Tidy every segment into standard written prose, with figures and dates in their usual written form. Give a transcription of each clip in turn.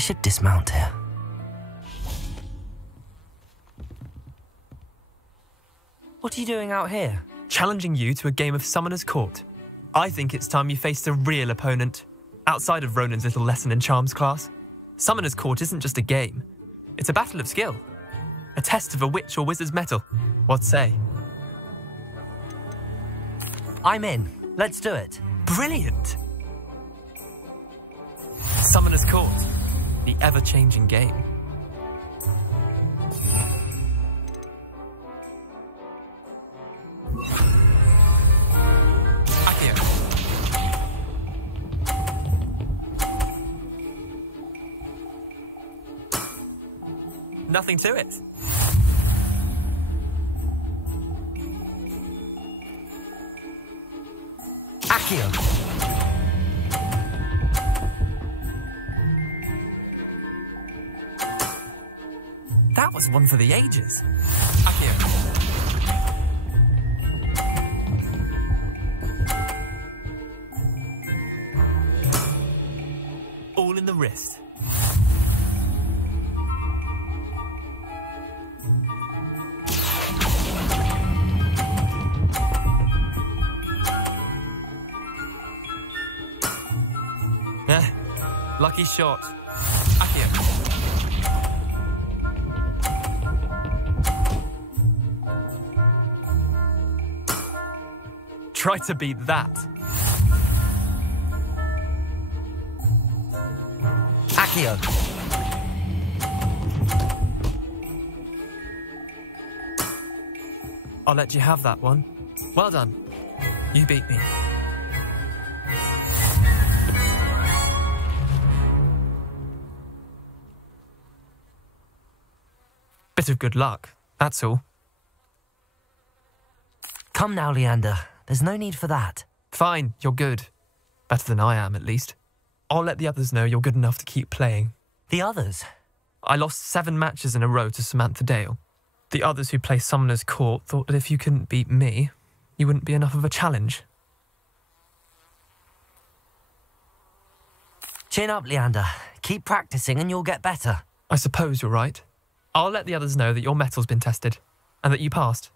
should dismount here. What are you doing out here? Challenging you to a game of Summoner's Court. I think it's time you faced a real opponent, outside of Ronan's little lesson in charms class. Summoner's Court isn't just a game. It's a battle of skill. A test of a witch or wizard's mettle. What say? I'm in. Let's do it. Brilliant! Summoner's Court. The ever-changing game. Nothing to it. Accio. That was one for the ages. Accio. All in the wrist. Lucky shot. Accio. Try to beat that. Accio. I'll let you have that one. Well done. You beat me. Bit of good luck, that's all. Come now, Leander. There's no need for that. Fine, you're good. Better than I am, at least. I'll let the others know you're good enough to keep playing. The others? I lost 7 matches in a row to Samantha Dale. The others who play Summoner's Court thought that if you couldn't beat me, you wouldn't be enough of a challenge. Chin up, Leander. Keep practicing and you'll get better. I suppose you're right. I'll let the others know that your metal's been tested, and that you passed.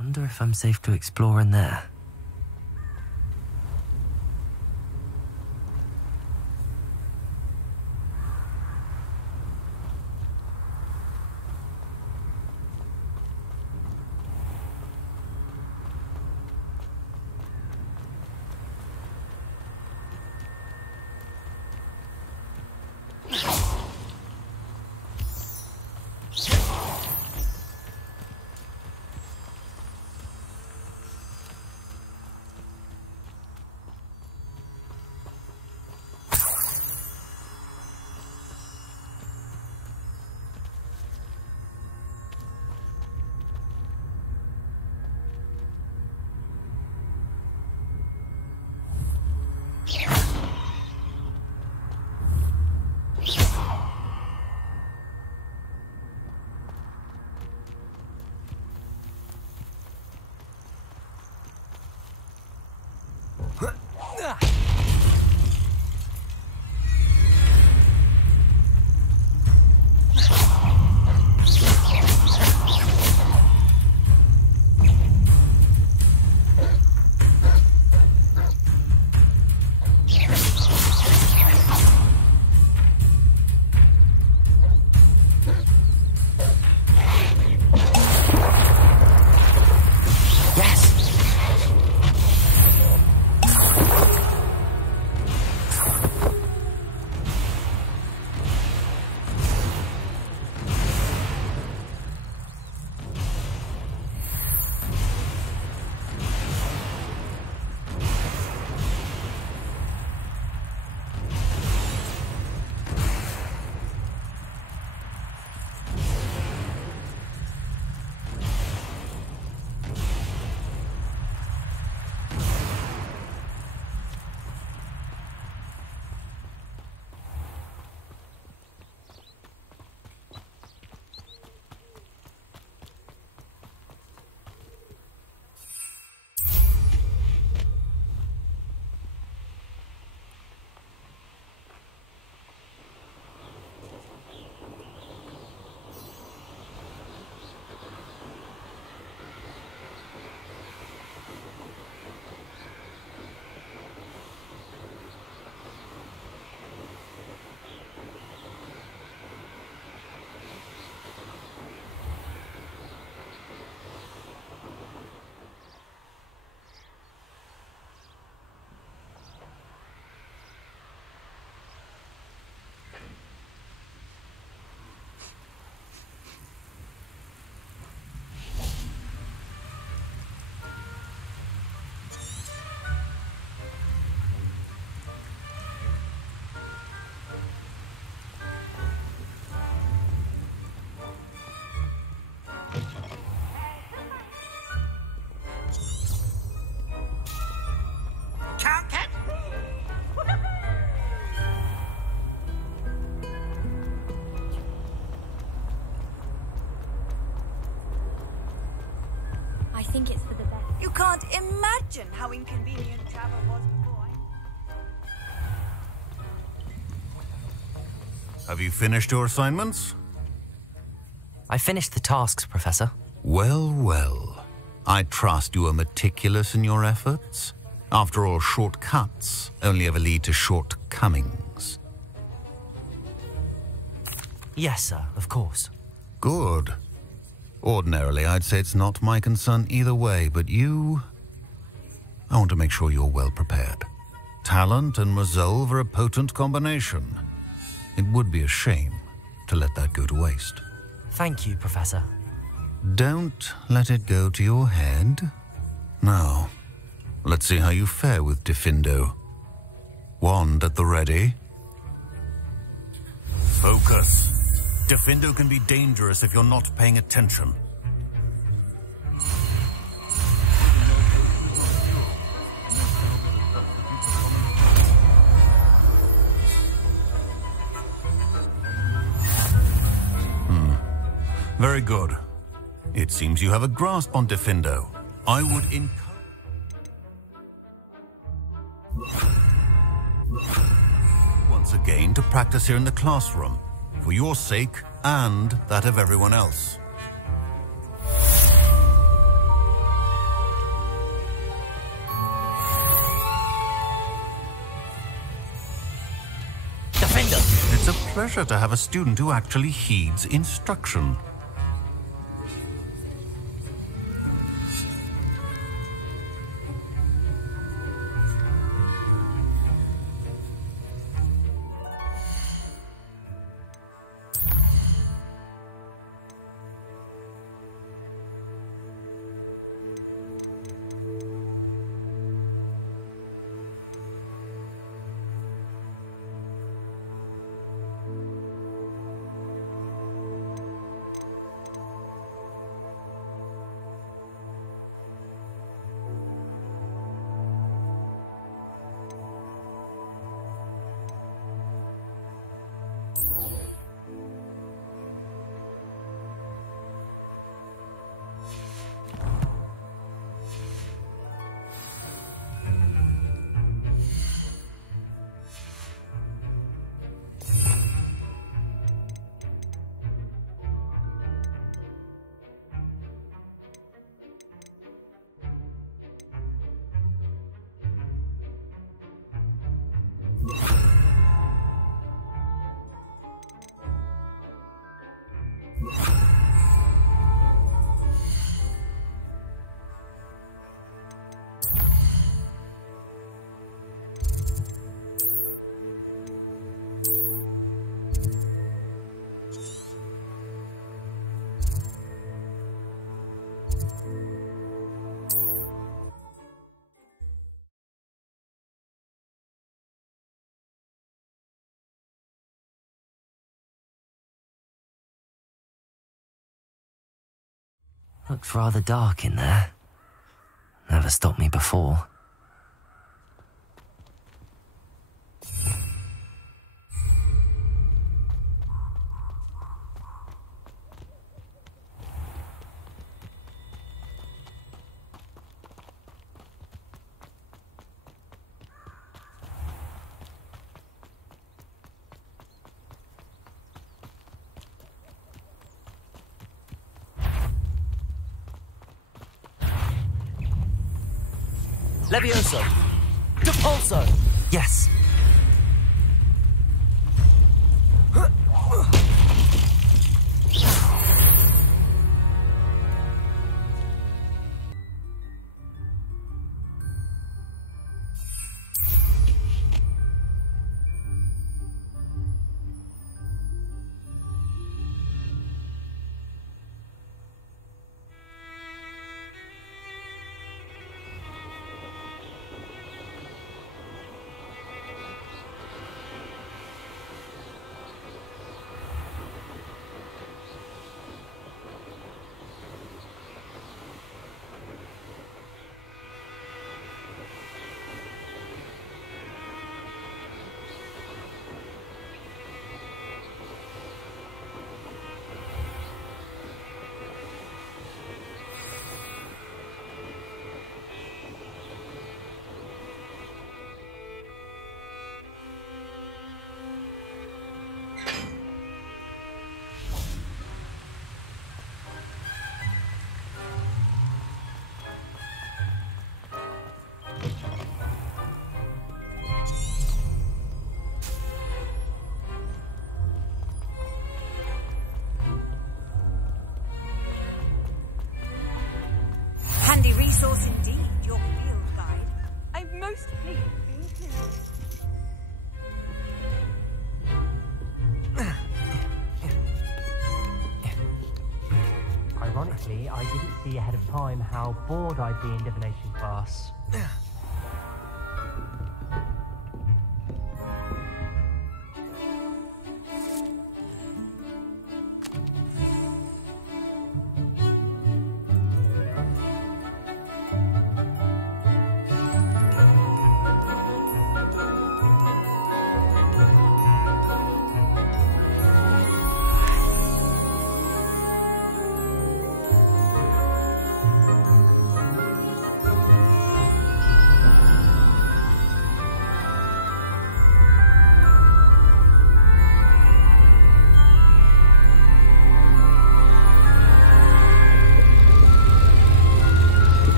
Wonder if I'm safe to explore in there. think it's for the best. You can't imagine how inconvenient travel was before. Have you finished your assignments? I finished the tasks, Professor. Well, well. I trust you are meticulous in your efforts. After all, shortcuts only ever lead to shortcomings. Yes, sir, of course. Good. Ordinarily, I'd say it's not my concern either way, but you... I want to make sure you're well prepared. Talent and resolve are a potent combination. It would be a shame to let that go to waste. Thank you, Professor. Don't let it go to your head. Now, let's see how you fare with Diffindo. Wand at the ready. Focus. Diffindo can be dangerous if you're not paying attention. Very good. It seems you have a grasp on Diffindo. I would once again to practice here in the classroom, for your sake and that of everyone else. Diffindo! It's a pleasure to have a student who actually heeds instruction. Looks rather dark in there. Never stopped me before. Levioso! Depulso! Yes. resource indeed, your field guide. I'm most pleased to be included. Ironically, I didn't see ahead of time how bored I'd be in divination class.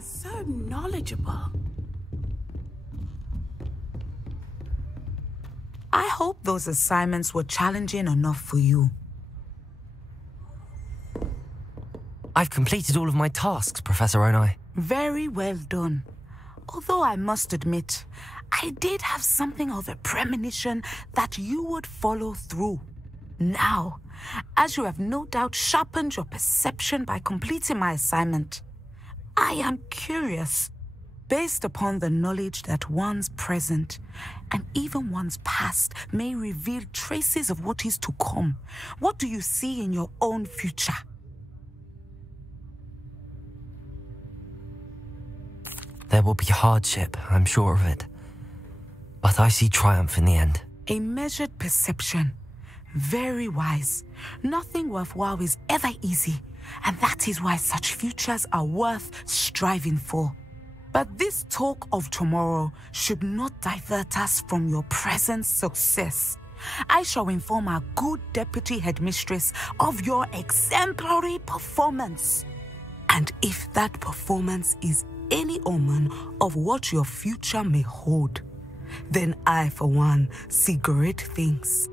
So knowledgeable. I hope those assignments were challenging enough for you. I've completed all of my tasks, Professor Onai. Very well done. Although I must admit, I did have something of a premonition that you would follow through. Now, as you have no doubt sharpened your perception by completing my assignment, I am curious, based upon the knowledge that one's present and even one's past may reveal traces of what is to come. What do you see in your own future? There will be hardship, I'm sure of it. But I see triumph in the end. A measured perception. Very wise. Nothing worthwhile is ever easy. And that is why such futures are worth striving for. But this talk of tomorrow should not divert us from your present success. I shall inform our good deputy headmistress of your exemplary performance. And if that performance is any omen of what your future may hold, then I, for one, see great things.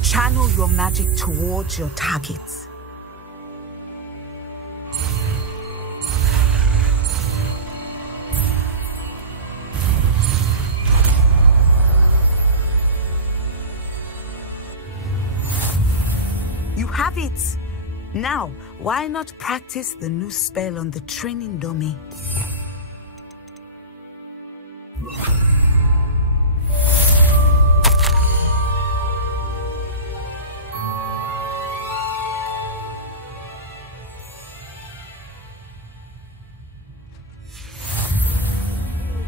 Channel your magic towards your targets. You have it! Now, why not practice the new spell on the training dummy?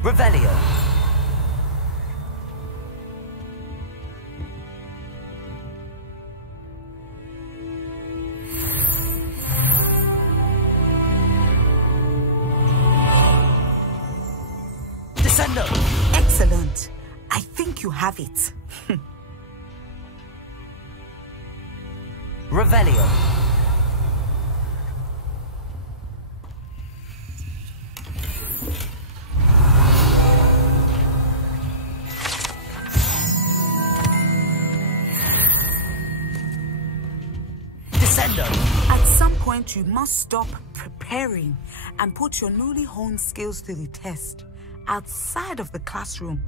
Revelio. Descendo. Excellent. I think you have it. Revelio. At some point, you must stop preparing and put your newly honed skills to the test outside of the classroom.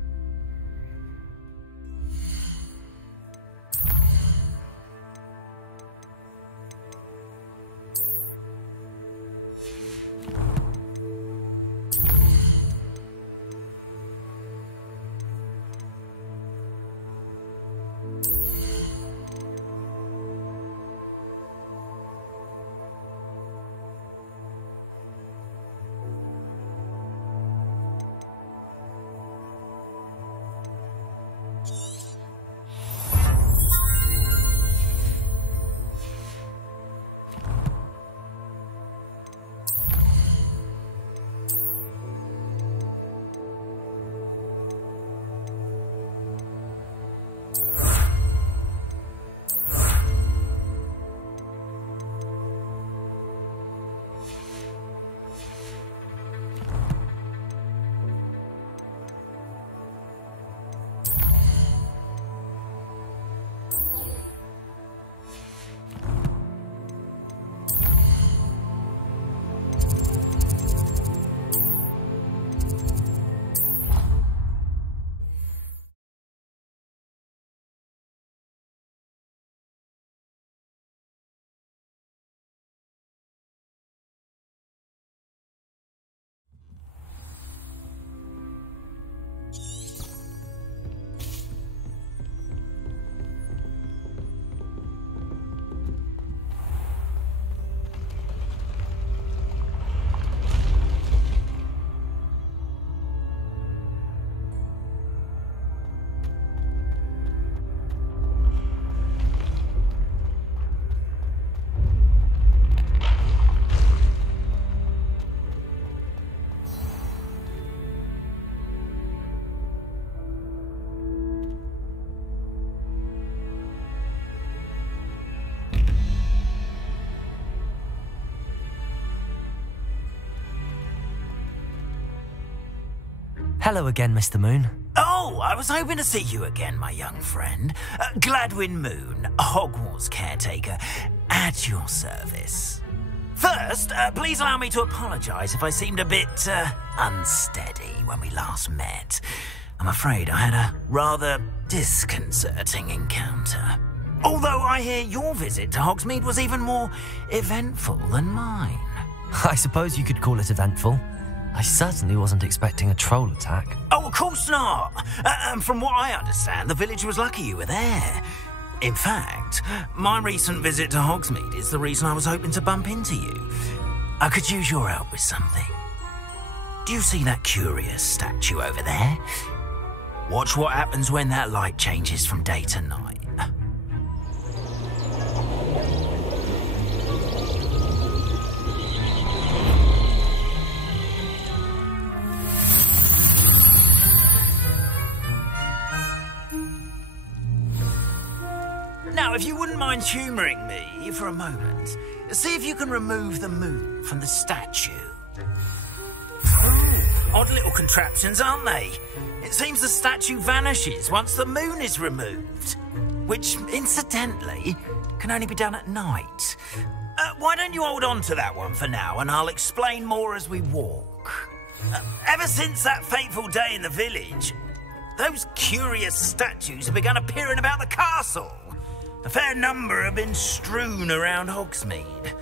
Hello again, Mr. Moon. Oh, I was hoping to see you again, my young friend. Gladwin Moon, Hogwarts Caretaker, at your service. First, please allow me to apologise if I seemed a bit unsteady when we last met. I'm afraid I had a rather disconcerting encounter. Although I hear your visit to Hogsmeade was even more eventful than mine. I suppose you could call it eventful. I certainly wasn't expecting a troll attack. Oh, of course not. And from what I understand, the village was lucky you were there. In fact, my recent visit to Hogsmeade is the reason I was hoping to bump into you. I could use your help with something. Do you see that curious statue over there? Watch what happens when that light changes from day to night. Now, if you wouldn't mind humouring me for a moment, see if you can remove the moon from the statue. Odd little contraptions, aren't they? It seems the statue vanishes once the moon is removed, which, incidentally, can only be done at night. Why don't you hold on to that one for now, and I'll explain more as we walk. Ever since that fateful day in the village, those curious statues have begun appearing about the castle. A fair number have been strewn around Hogsmeade.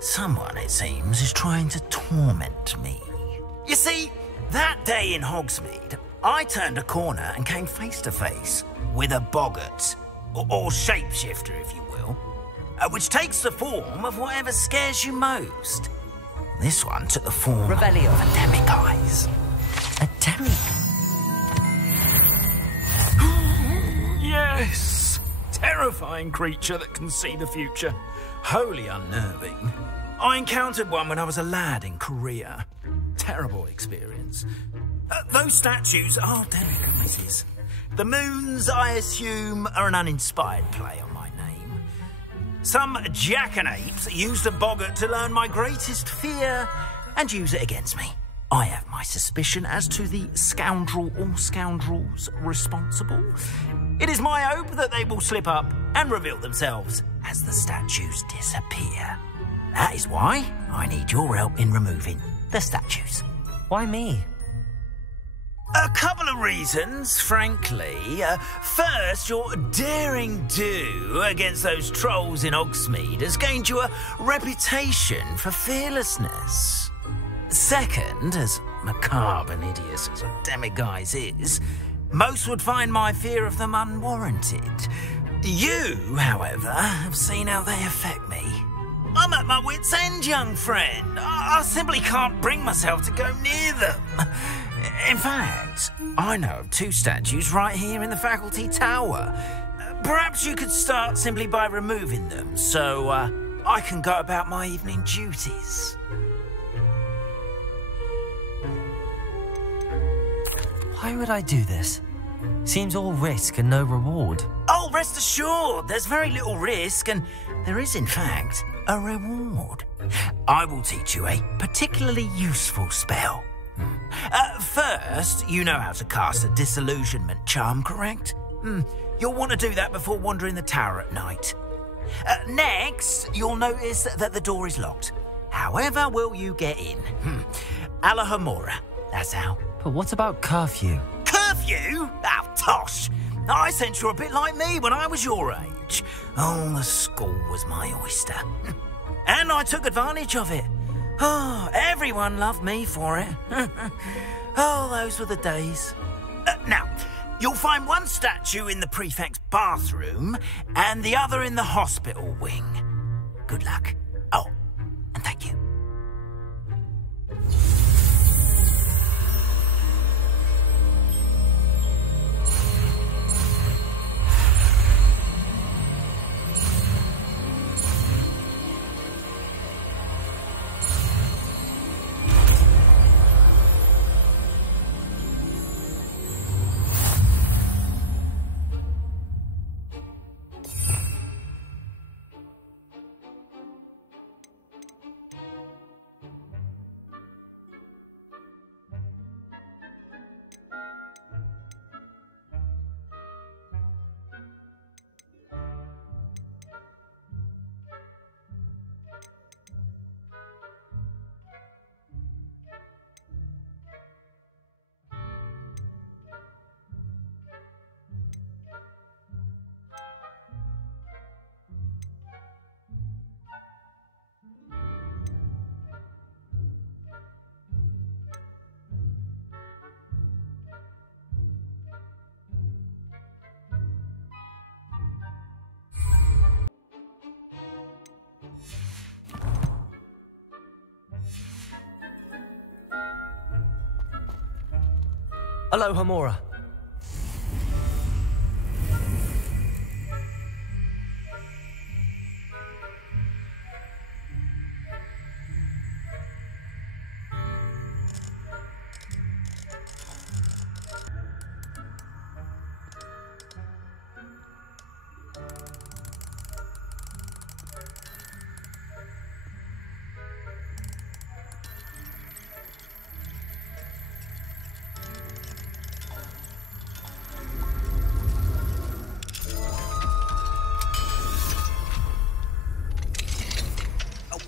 Someone, it seems, is trying to torment me. You see, that day in Hogsmeade, I turned a corner and came face to face with a boggart, or shapeshifter, if you will, which takes the form of whatever scares you most. This one took the form of a demiguise. A demiguise? Yes! Terrifying creature that can see the future. Wholly unnerving. I encountered one when I was a lad in Korea. Terrible experience. Those statues are demiguises. The moons, I assume, are an uninspired play on my name. Some jackanapes used a boggart to learn my greatest fear and use it against me. I have my suspicion as to the scoundrel or scoundrels responsible. It is my hope that they will slip up and reveal themselves as the statues disappear. That is why I need your help in removing the statues. Why me? A couple of reasons, frankly. First, your daring do against those trolls in Hogsmeade has gained you a reputation for fearlessness. Second, as macabre and hideous as a demiguise is, most would find my fear of them unwarranted. You, however, have seen how they affect me. I'm at my wit's end, young friend. I simply can't bring myself to go near them. In fact, I know of two statues right here in the faculty tower. Perhaps you could start simply by removing them, so I can go about my evening duties. Why would I do this? Seems all risk and no reward. Oh, rest assured, there's very little risk, and there is, in fact, a reward. I will teach you a particularly useful spell. First, you know how to cast a disillusionment charm, correct? You'll want to do that before wandering the tower at night. Next, you'll notice that the door is locked. However will you get in? Alahamora, that's how. But what about curfew? Curfew? Oh, tosh. I sense you're a bit like me when I was your age. Oh, the school was my oyster. And I took advantage of it. Oh, everyone loved me for it. Oh, those were the days. Now, you'll find one statue in the prefect's bathroom and the other in the hospital wing. Good luck. Oh, and thank you. Aloha, Mora.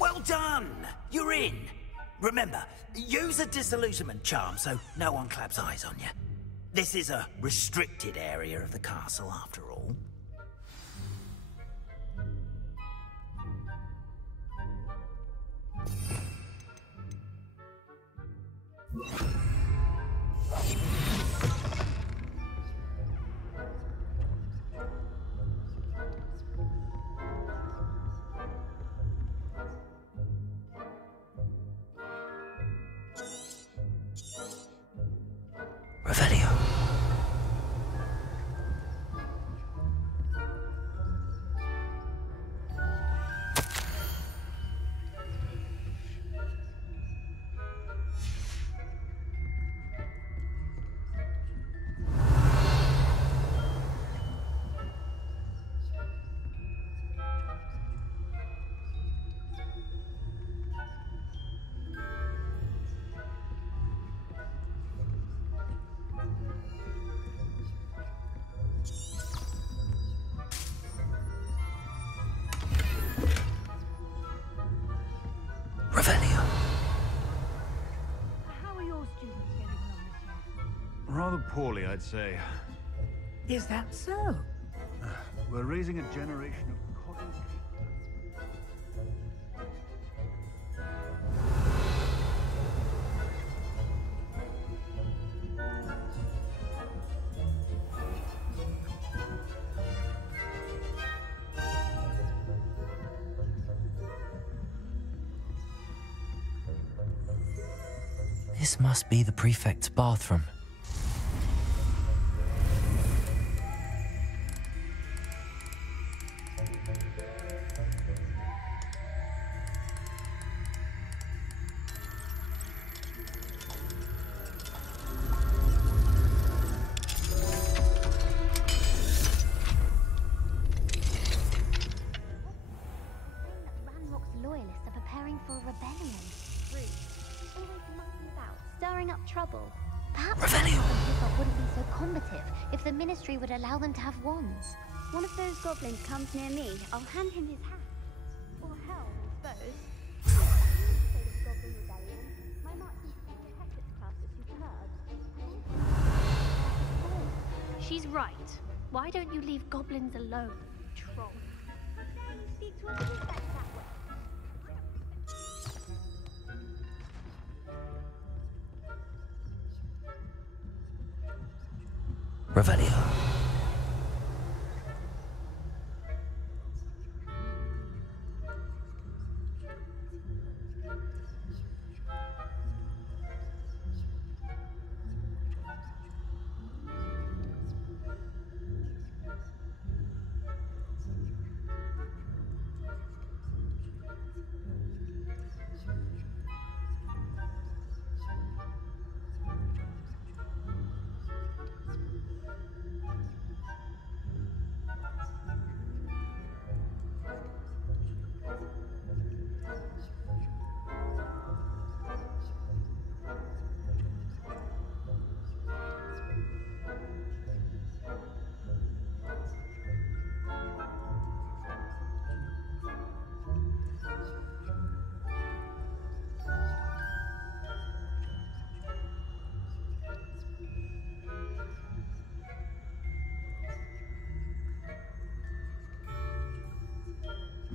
Well done! You're in. Remember, use a disillusionment charm so no one claps eyes on you. This is a restricted area of the castle, after all. Revelio. Revelio. How are your students getting on this year? Rather poorly, I'd say. Is that so? We're raising a generation of coddled kids. This must be the prefect's bathroom. Ranrock's loyalists are preparing for a rebellion. Rude. Always mucking about, stirring up trouble. Perhaps Hogwarts wouldn't be so combative if the Ministry would allow them to have wands. One of those goblins comes near me, I'll hand him his hat. Or Helm, I suppose. Goblin rebellion. My mark is Hector's class is superb. She's right. Why don't you leave goblins alone, troll? Speak to a prefect that way. Revelio.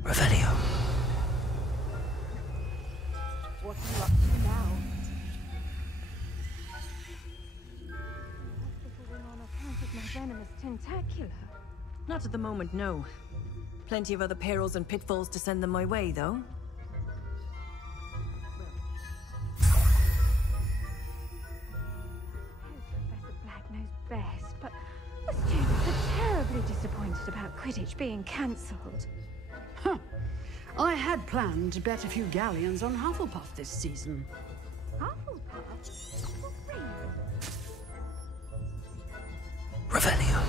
Revelio. What are you up to now? Hospital went on account of my venomous tentacular. Not at the moment, no. Plenty of other perils and pitfalls to send them my way, though. Has Professor Quidditch being cancelled. Huh. I had planned to bet a few galleons on Hufflepuff this season. Hufflepuff? For free? Revelio.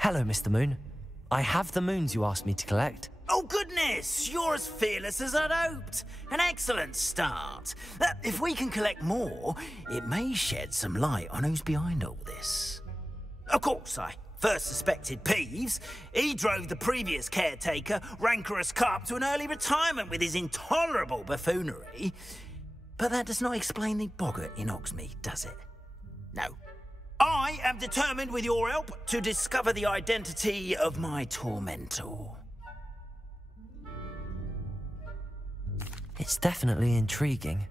Hello, Mr. Moon. I have the moons you asked me to collect. Oh, goodness! You're as fearless as I'd hoped. An excellent start. If we can collect more, it may shed some light on who's behind all this. Of course, I first suspected Peeves. He drove the previous caretaker, rancorous Carp, to an early retirement with his intolerable buffoonery. But that does not explain the boggart in Hogsmeade, does it? No. I am determined, with your help, to discover the identity of my tormentor. It's definitely intriguing.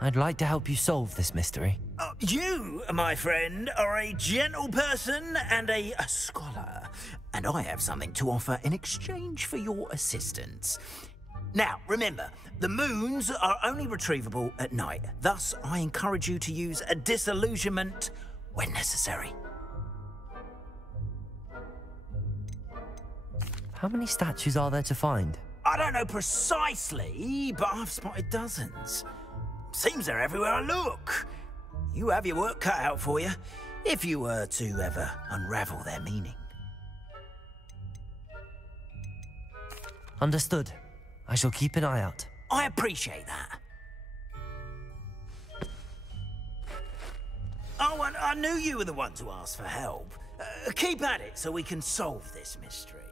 I'd like to help you solve this mystery. You, my friend, are a gentle person and a scholar, and I have something to offer in exchange for your assistance. Now, remember, the moons are only retrievable at night. Thus, I encourage you to use a disillusionment when necessary. How many statues are there to find? I don't know precisely, but I've spotted dozens. Seems they're everywhere I look. You have your work cut out for you, if you were to ever unravel their meaning. Understood. I shall keep an eye out. I appreciate that. Oh, and I knew you were the one to ask for help. Keep at it so we can solve this mystery.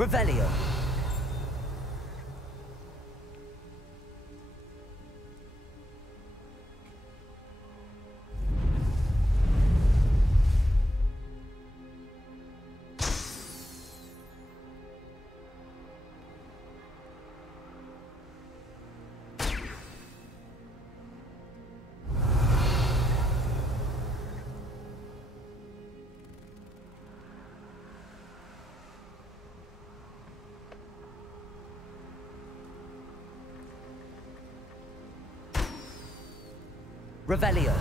Revelio. Revelio.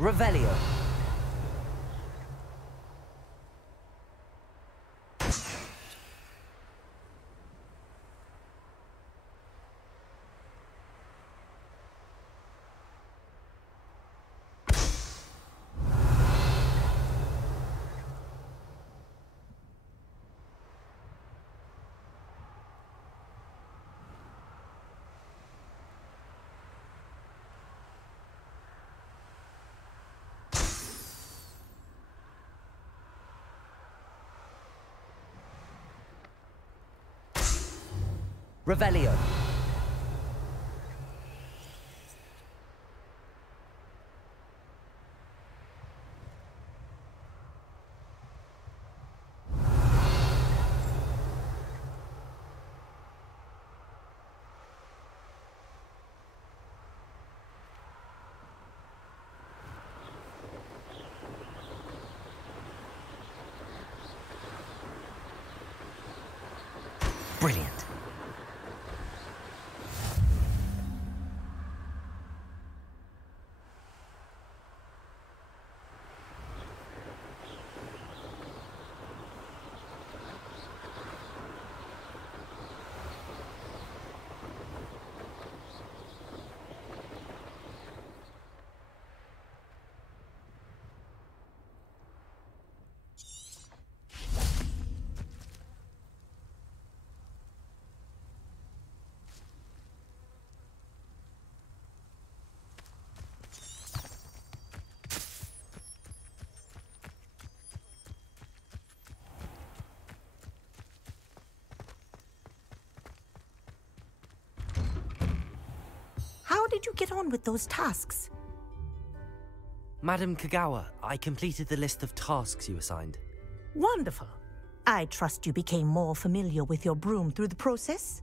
Revelio. Revelio. Brilliant. How did you get on with those tasks? Madam Kagawa, I completed the list of tasks you assigned. Wonderful. I trust you became more familiar with your broom through the process?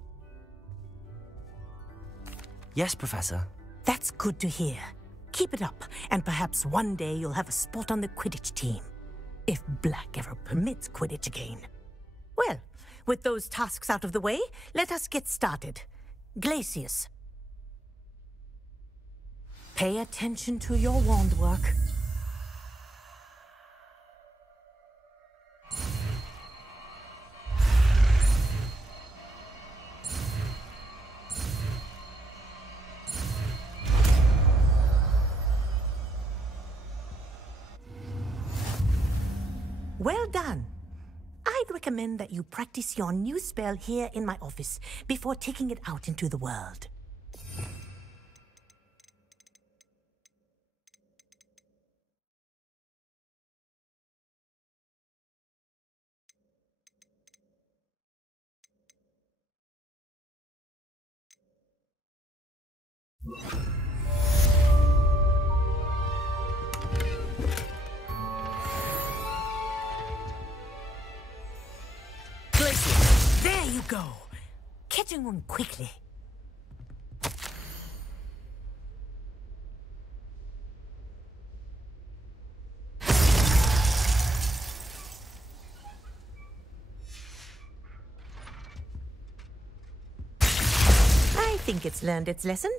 Yes, Professor. That's good to hear. Keep it up, and perhaps one day you'll have a spot on the Quidditch team. If Black ever permits Quidditch again. Well, with those tasks out of the way, let us get started. Glacius. Pay attention to your wand work. Well done. I'd recommend that you practice your new spell here in my office before taking it out into the world. There you go. Catching on quickly. I think it's learned its lesson,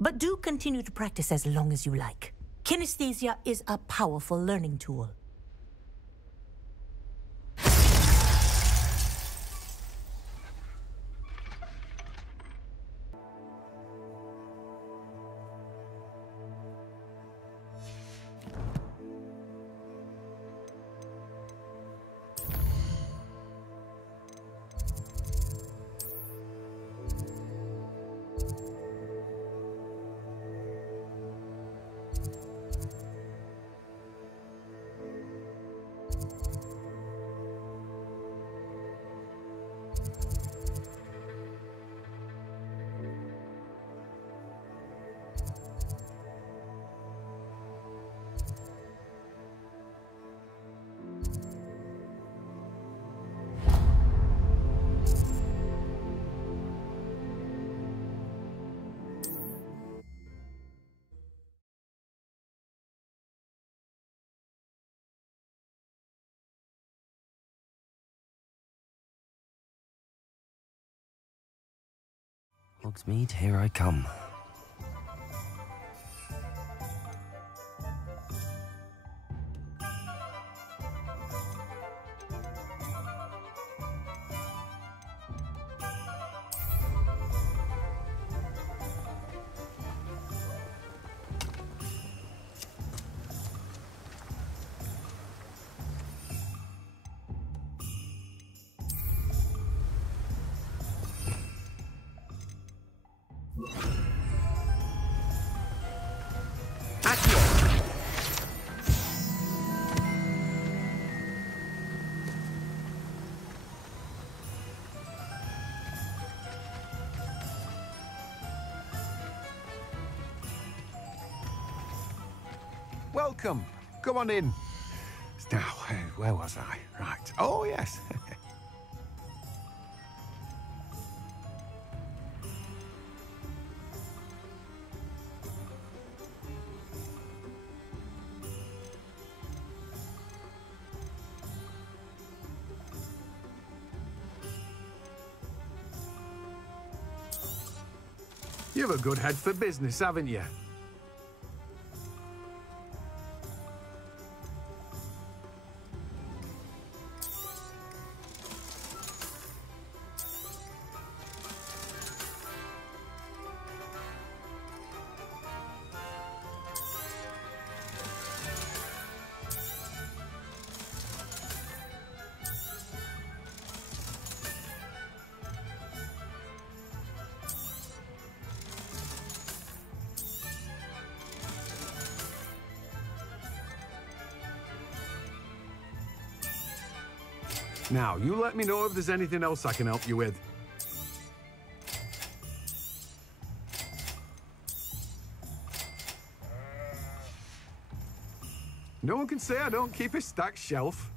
but do continue to practice as long as you like. Kinesthesia is a powerful learning tool. Hogsmeade, here I come. Welcome. Come on in. Now, where was I? Right. Oh, yes. You've a good head for business, haven't you? Now, you let me know if there's anything else I can help you with. No one can say I don't keep a stacked shelf.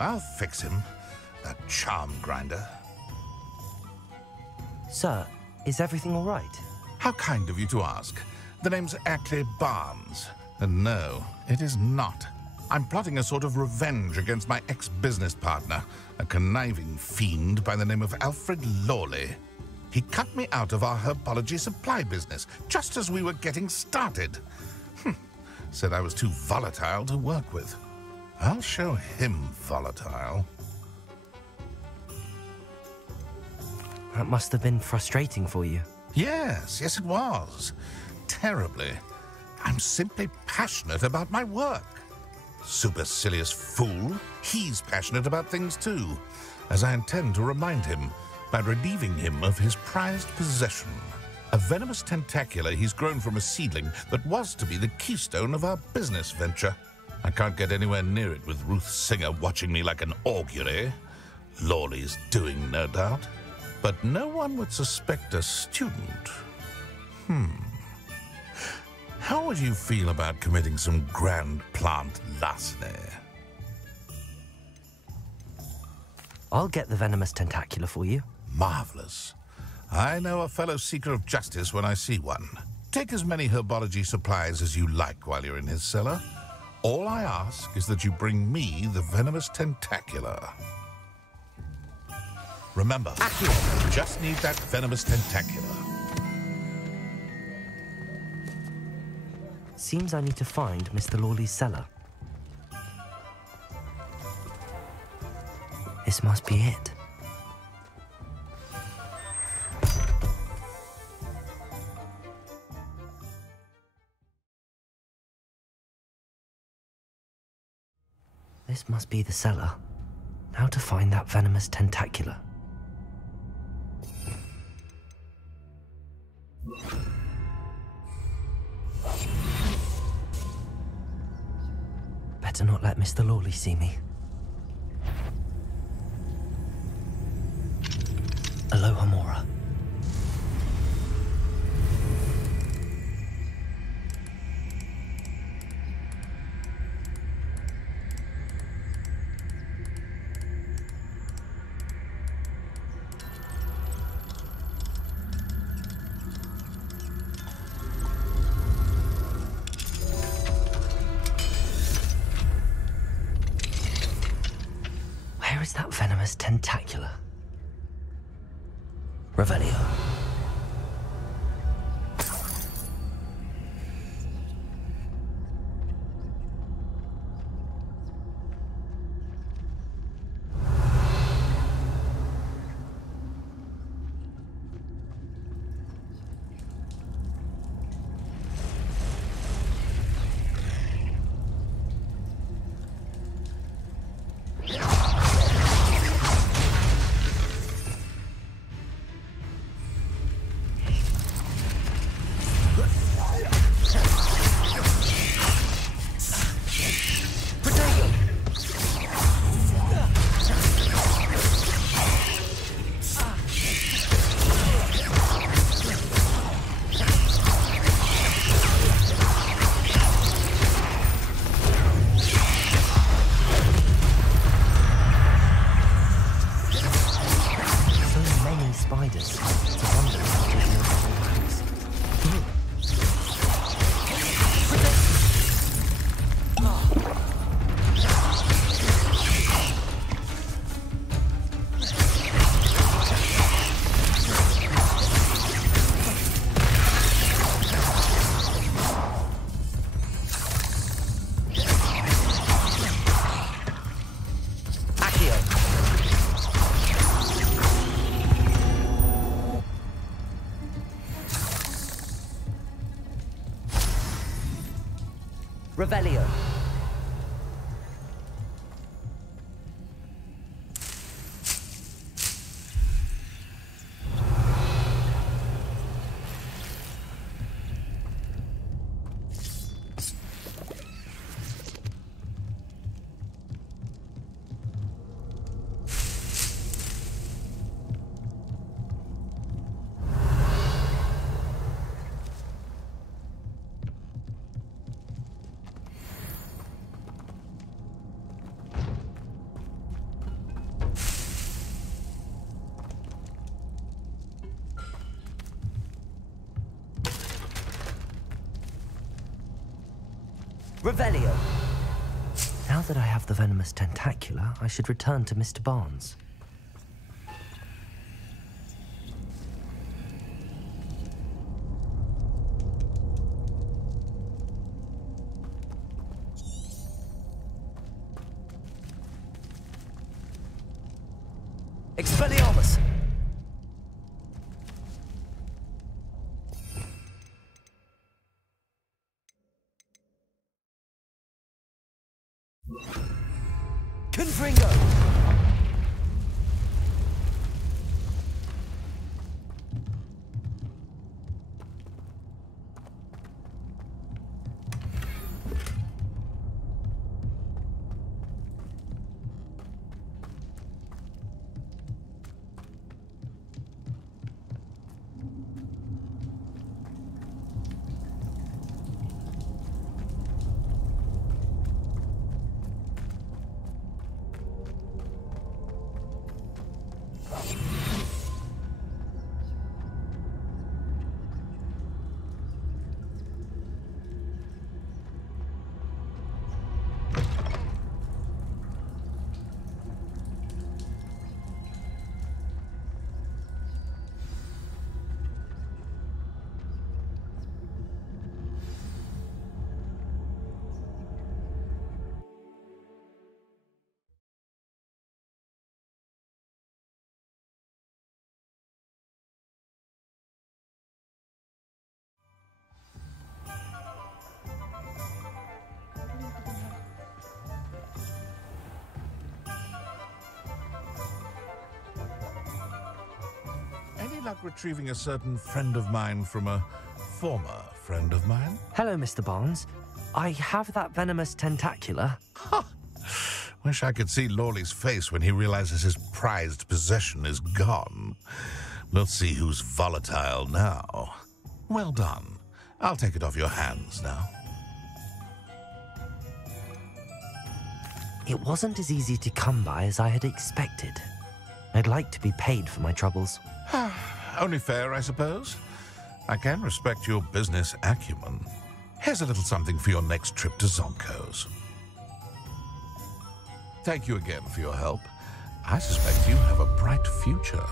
I'll fix him, that charm grinder. Sir, is everything all right? How kind of you to ask. The name's Ackley Barnes. And no, it is not. I'm plotting a sort of revenge against my ex-business partner, a conniving fiend by the name of Alfred Lawley. He cut me out of our herbology supply business, just as we were getting started. Said I was too volatile to work with. I'll show him volatile. That must have been frustrating for you. Yes, it was. Terribly. I'm simply passionate about my work. Supercilious fool. He's passionate about things too, as I intend to remind him by relieving him of his prized possession. A venomous tentacular he's grown from a seedling that was to be the keystone of our business venture. I can't get anywhere near it with Ruth Singer watching me like an augury. Lawley's doing, no doubt. But no one would suspect a student. How would you feel about committing some grand plant larceny? I'll get the venomous tentacular for you. Marvelous. I know a fellow seeker of justice when I see one. Take as many herbology supplies as you like while you're in his cellar. All I ask is that you bring me the venomous tentacular. Remember, just need that venomous tentacular. Seems I need to find Mr. Lawley's cellar. This must be it. This must be the cellar. Now to find that venomous tentacular. Better not let Mr. Lawley see me. Aloha Mora. Where is that venomous tentacular? Revelio. Revelio. Revelio. Now that I have the venomous tentacula, I should return to Mr. Barnes. Expelliarmus! Confringo! Any luck retrieving a certain friend of mine from a former friend of mine? Hello, Mr. Barnes. I have that venomous tentacula. Wish I could see Lawley's face when he realizes his prized possession is gone. We'll see who's volatile now. Well done. I'll take it off your hands now. It wasn't as easy to come by as I had expected. I'd like to be paid for my troubles. Only fair, I suppose. I can respect your business acumen. Here's a little something for your next trip to Zonko's. Thank you again for your help. I suspect you have a bright future.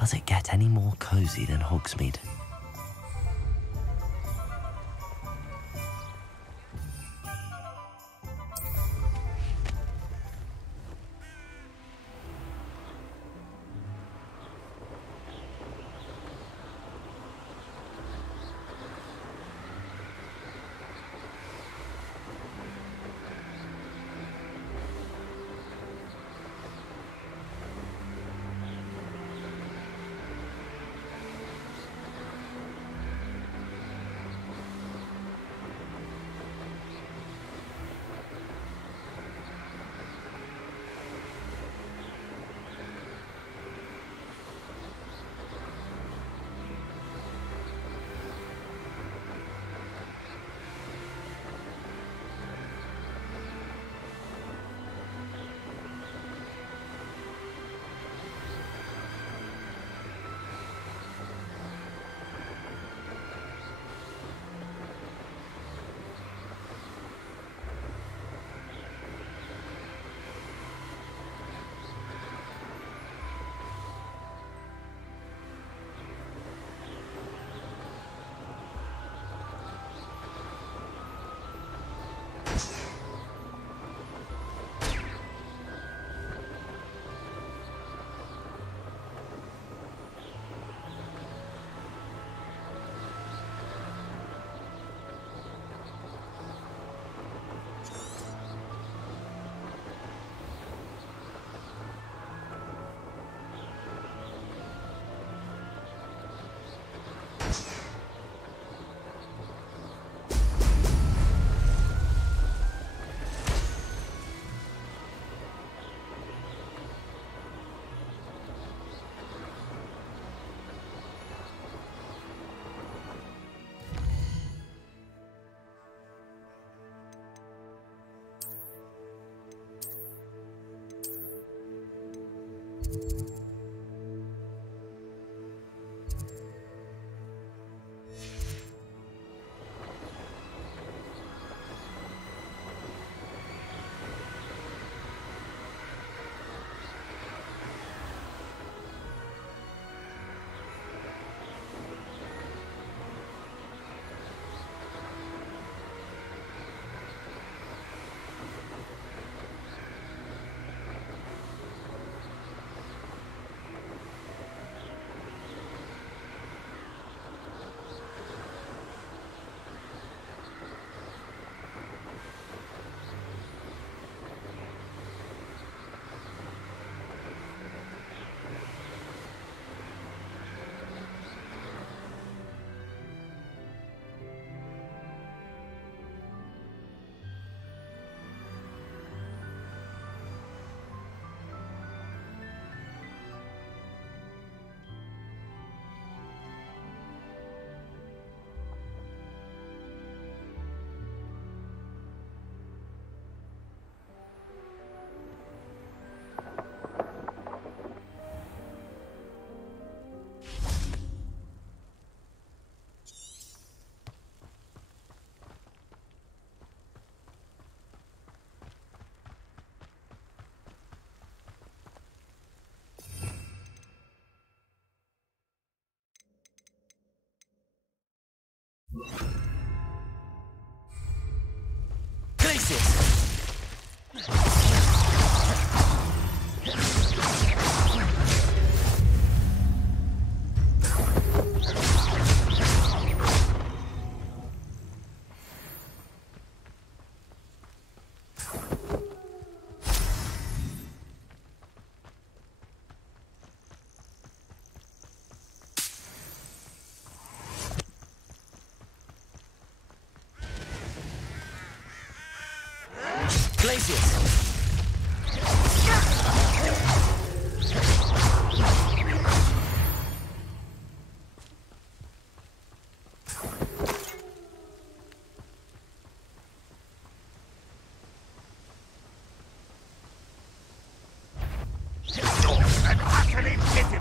Does it get any more cozy than Hogsmeade?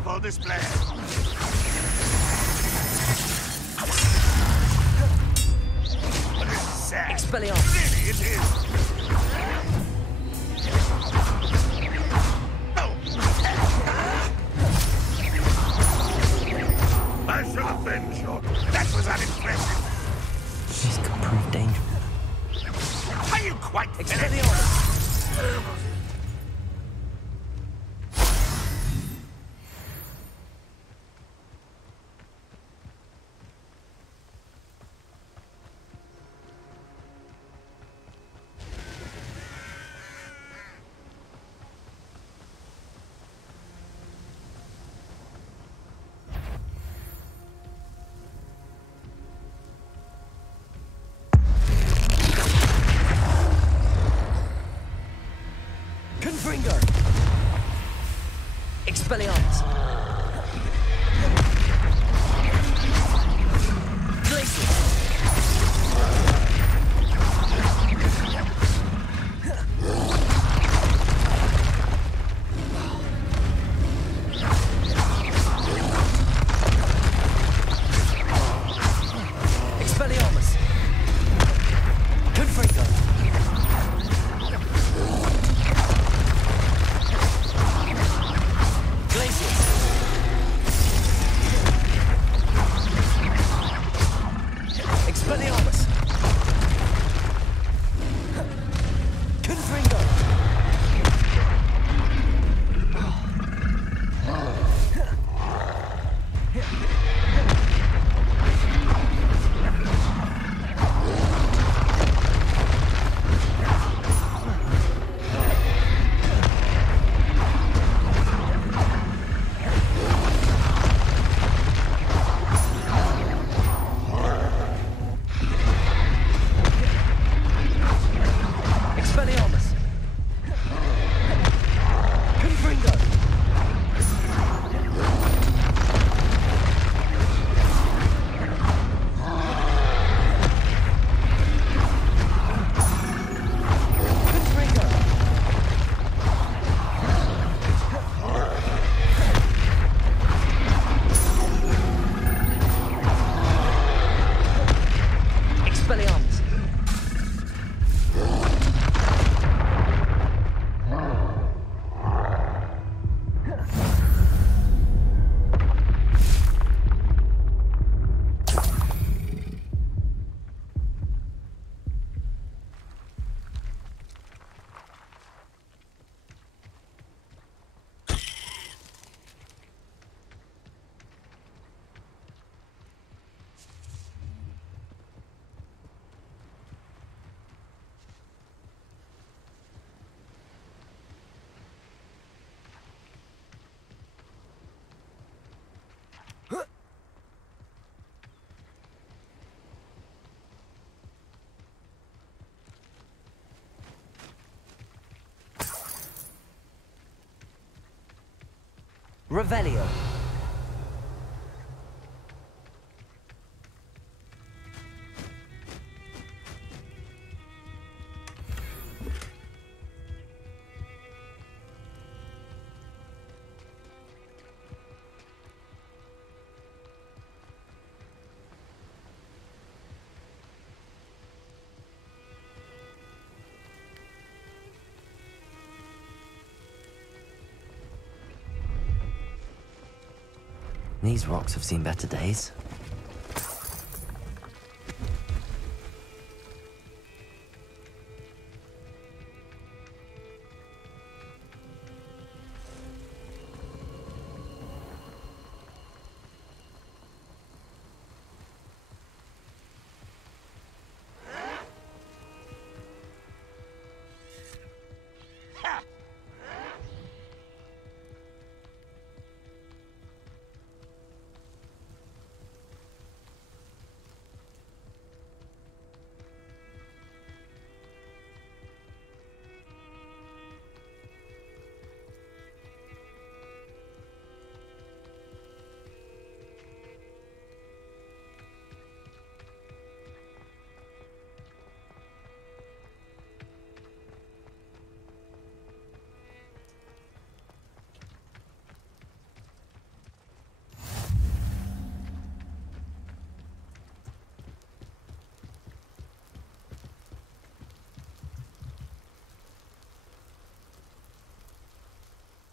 full display. Expelliarmus. Really, it is. I shall avenge your... That was unimpressive. This could prove dangerous. Are you quite Expelliarmus. Expelliarmus. Expelliarmus. Confringo. Expelliarmus! Confringo! Revelio. These rocks have seen better days.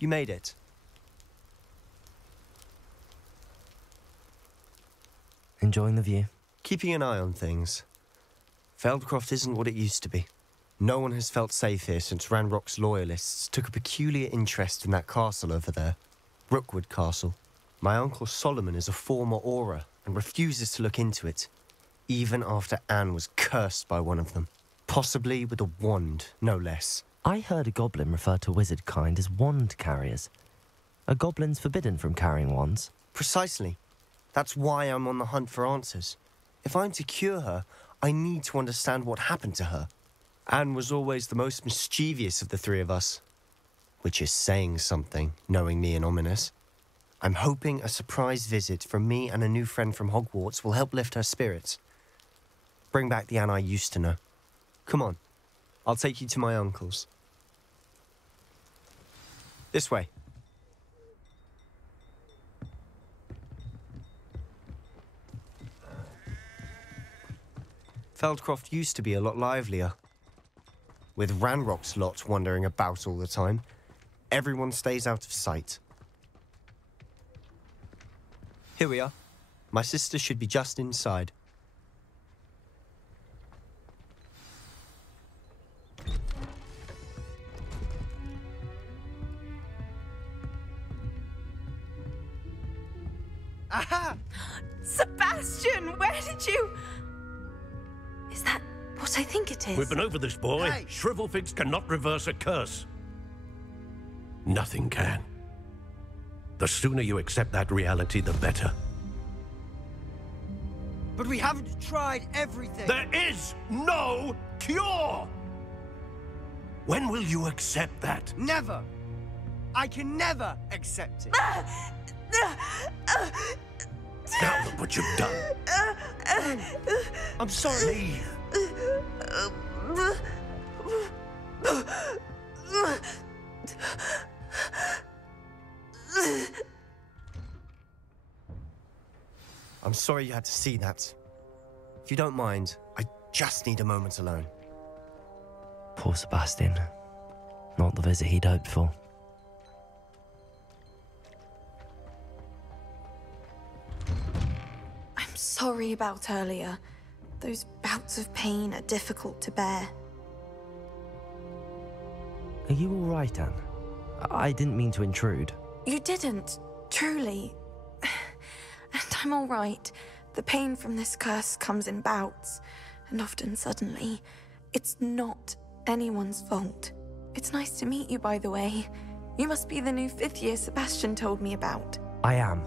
You made it. Enjoying the view? Keeping an eye on things. Feldcroft isn't what it used to be. No one has felt safe here since Ranrock's loyalists took a peculiar interest in that castle over there. Rookwood Castle. My uncle Solomon is a former Auror and refuses to look into it, even after Anne was cursed by one of them. Possibly with a wand, no less. I heard a goblin refer to wizard kind as wand carriers. Are goblins forbidden from carrying wands? Precisely. That's why I'm on the hunt for answers. If I'm to cure her, I need to understand what happened to her. Anne was always the most mischievous of the three of us. Which is saying something, knowing me and Ominous. I'm hoping a surprise visit from me and a new friend from Hogwarts will help lift her spirits. Bring back the Anne I used to know. Come on, I'll take you to my uncle's. This way. Feldcroft used to be a lot livelier. With Ranrock's lot wandering about all the time, everyone stays out of sight. Here we are. My sister should be just inside. Aha! Sebastian, where did you... Is that what I think it is? We've been over this, boy. Hey. Shrivelfigs cannot reverse a curse. Nothing can. The sooner you accept that reality, the better. But we haven't tried everything. There is no cure! When will you accept that? Never. I can never accept it. Now look what you've done. I'm sorry. Leave. I'm sorry you had to see that. If you don't mind, I just need a moment alone. Poor Sebastian. Not the visit he'd hoped for. I'm sorry about earlier. Those bouts of pain are difficult to bear. Are you all right, Anne? I didn't mean to intrude. You didn't, truly. And I'm all right. The pain from this curse comes in bouts, and often suddenly. It's not anyone's fault. It's nice to meet you, by the way. You must be the new 5th year Sebastian told me about. I am.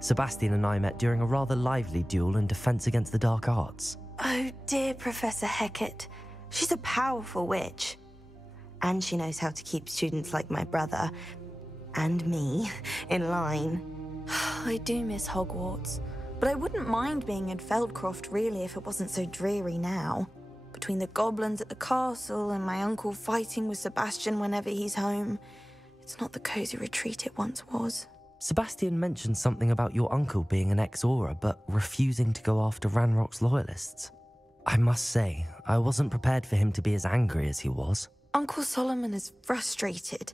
Sebastian and I met during a rather lively duel in Defense Against the Dark Arts. Oh, dear Professor Hecat. She's a powerful witch. And she knows how to keep students like my brother, and me, in line. I do miss Hogwarts, but I wouldn't mind being in Feldcroft, really, if it wasn't so dreary now. Between the goblins at the castle and my uncle fighting with Sebastian whenever he's home, it's not the cozy retreat it once was. Sebastian mentioned something about your uncle being an ex-Auror, but refusing to go after Ranrock's loyalists. I must say, I wasn't prepared for him to be as angry as he was. Uncle Solomon is frustrated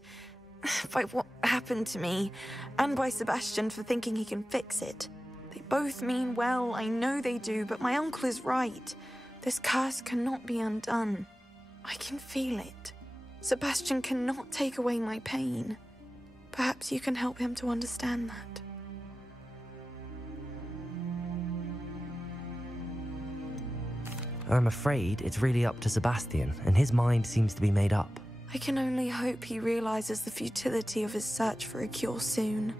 by what happened to me, and by Sebastian for thinking he can fix it. They both mean well, I know they do, but my uncle is right. This curse cannot be undone. I can feel it. Sebastian cannot take away my pain. Perhaps you can help him to understand that. I'm afraid it's really up to Sebastian, and his mind seems to be made up. I can only hope he realizes the futility of his search for a cure soon.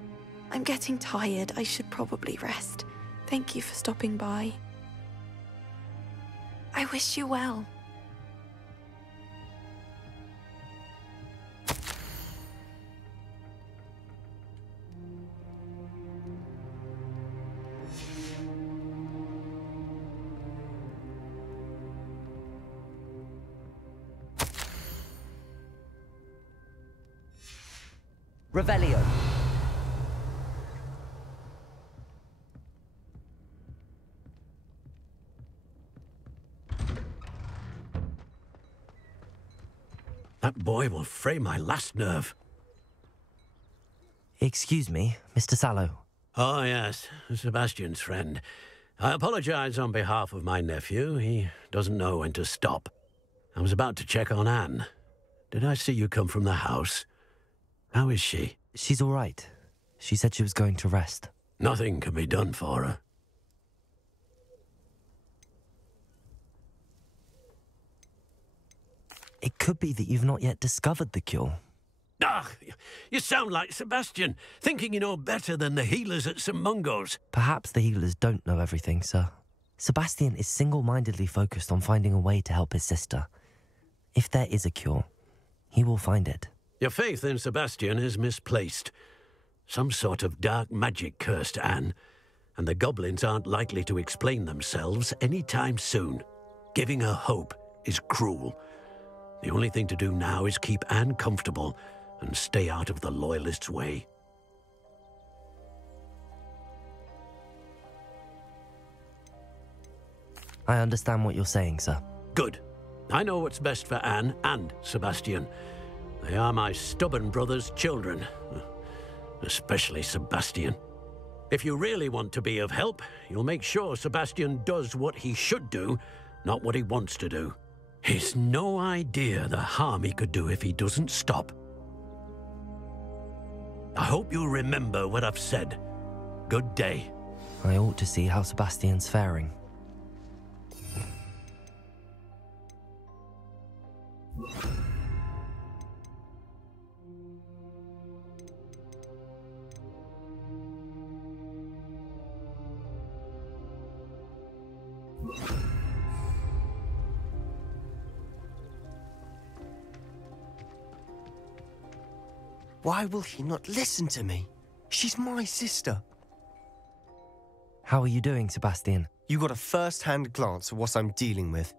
I'm getting tired. I should probably rest. Thank you for stopping by. I wish you well. Revelio. That boy will fray my last nerve. Excuse me, Mr. Sallow. Oh, yes, Sebastian's friend. I apologize on behalf of my nephew. He doesn't know when to stop. I was about to check on Anne. Did I see you come from the house? How is she? She's all right. She said she was going to rest. Nothing can be done for her. It could be that you've not yet discovered the cure. Ah, you sound like Sebastian, thinking you know better than the healers at St. Mungo's. Perhaps the healers don't know everything, sir. Sebastian is single-mindedly focused on finding a way to help his sister. If there is a cure, he will find it. Your faith in Sebastian is misplaced. Some sort of dark magic cursed Anne, and the goblins aren't likely to explain themselves anytime soon. Giving her hope is cruel. The only thing to do now is keep Anne comfortable and stay out of the Loyalists' way. I understand what you're saying, sir. Good. I know what's best for Anne and Sebastian. They are my stubborn brother's children. Especially Sebastian. If you really want to be of help, you'll make sure Sebastian does what he should do, not what he wants to do. He's no idea the harm he could do if he doesn't stop. I hope you'll remember what I've said. Good day. I ought to see how Sebastian's faring. Why will he not listen to me? She's my sister. How are you doing, Sebastian? You got a first-hand glance at what I'm dealing with.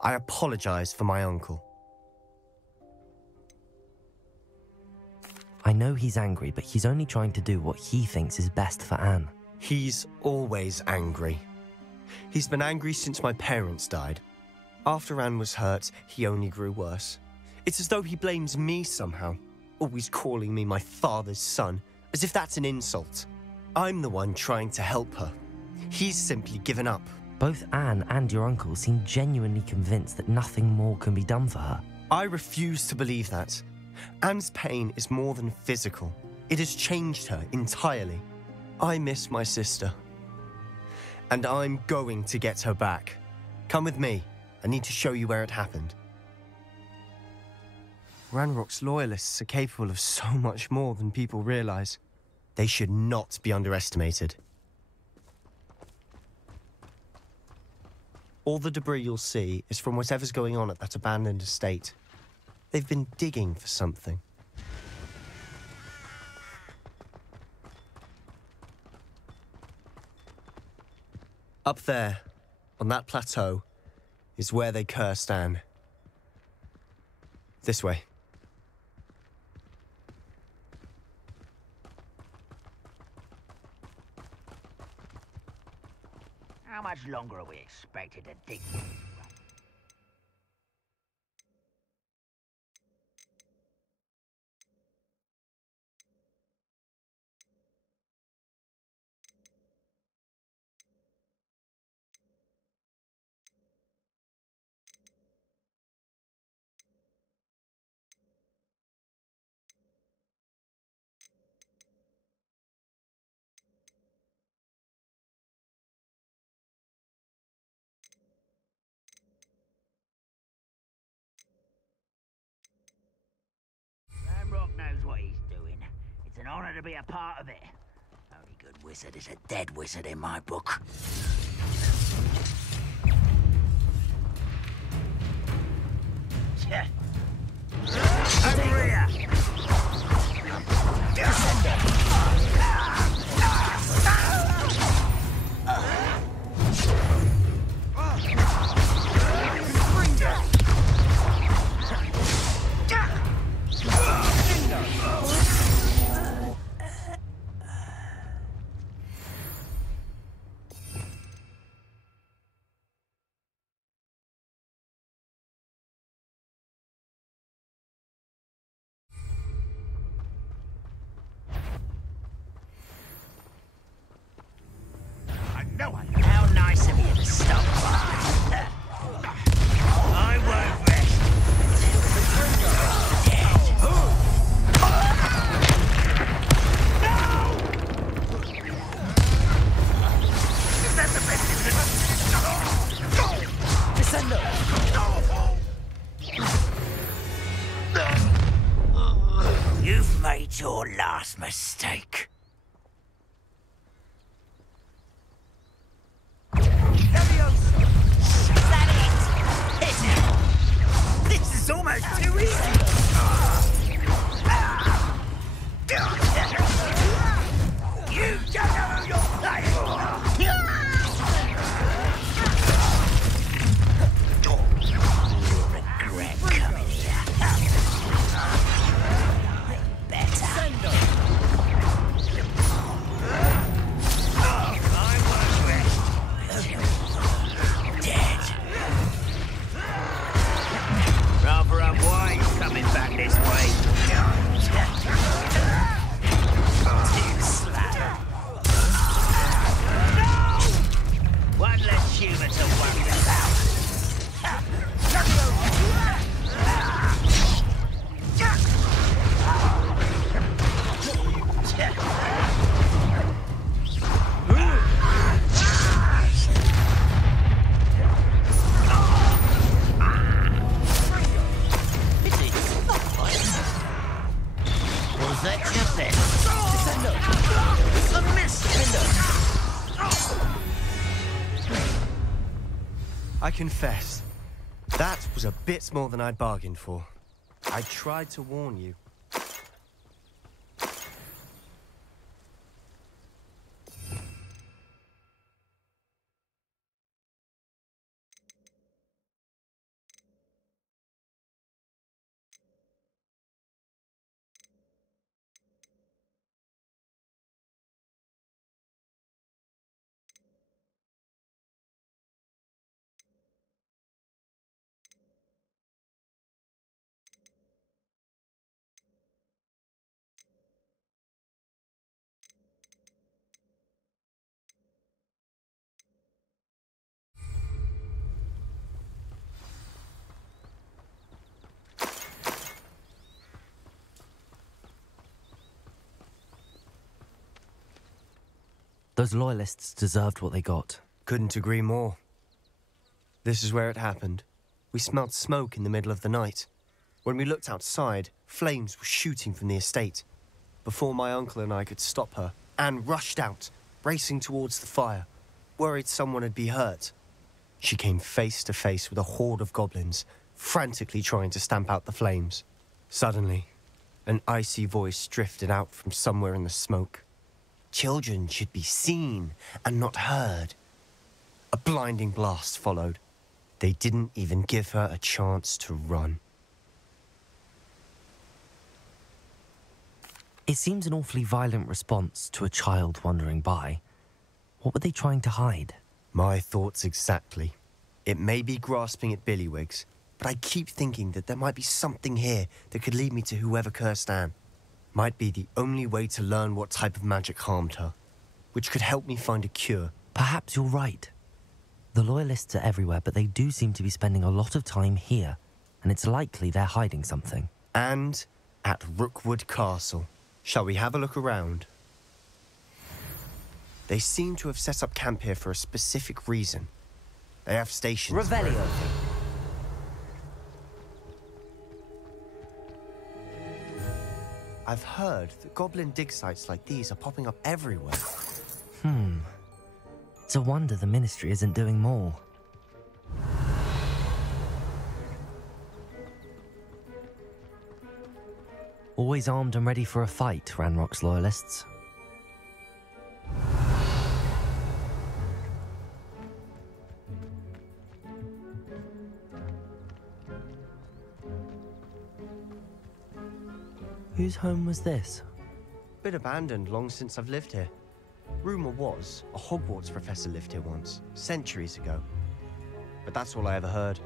I apologize for my uncle. I know he's angry, but he's only trying to do what he thinks is best for Anne. He's always angry. He's been angry since my parents died. After Anne was hurt, he only grew worse. It's as though he blames me somehow, always calling me my father's son, as if that's an insult. I'm the one trying to help her. He's simply given up. Both Anne and your uncle seem genuinely convinced that nothing more can be done for her. I refuse to believe that. Anne's pain is more than physical. It has changed her entirely. I miss my sister. And I'm going to get her back. Come with me. I need to show you where it happened. Ranrock's loyalists are capable of so much more than people realize. They should not be underestimated. All the debris you'll see is from whatever's going on at that abandoned estate. They've been digging for something. Up there, on that plateau, is where they cursed Anne. This way. How much longer are we expected to dig? Rock knows what he's doing. It's an honor to be a part of it. Only good wizard is a dead wizard in my book. Yeah. Over here! your last mistake. This is almost too easy. You don't know who you're playing for. You'll regret coming here. Better. Dead. Rather unwise coming back this way. Too slack. One less human to worry about. Was that your best? It's a no. It's a miss. I confess, that was a bit more than I'd bargained for. I tried to warn you. Those loyalists deserved what they got. Couldn't agree more. This is where it happened. We smelled smoke in the middle of the night. When we looked outside, flames were shooting from the estate. Before my uncle and I could stop her, Anne rushed out, racing towards the fire, worried someone had been hurt. She came face to face with a horde of goblins, frantically trying to stamp out the flames. Suddenly, an icy voice drifted out from somewhere in the smoke. Children should be seen and not heard. A blinding blast followed. They didn't even give her a chance to run. It seems an awfully violent response to a child wandering by. What were they trying to hide? My thoughts exactly. It may be grasping at billywhigs, but I keep thinking that there might be something here that could lead me to whoever cursed Anne. Might be the only way to learn what type of magic harmed her, which could help me find a cure. Perhaps you're right. The Loyalists are everywhere, but they do seem to be spending a lot of time here, and it's likely they're hiding something. And at Rookwood Castle. Shall we have a look around? They seem to have set up camp here for a specific reason. They have stations. Revelio. I've heard that goblin dig sites like these are popping up everywhere. It's a wonder the Ministry isn't doing more. Always armed and ready for a fight, Ranrock's Loyalists. Whose home was this? Bit abandoned long since I've lived here. Rumour was a Hogwarts professor lived here once, centuries ago. But that's all I ever heard.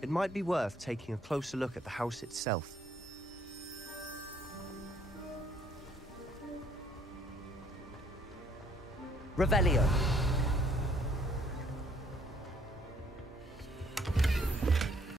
It might be worth taking a closer look at the house itself. Revelio.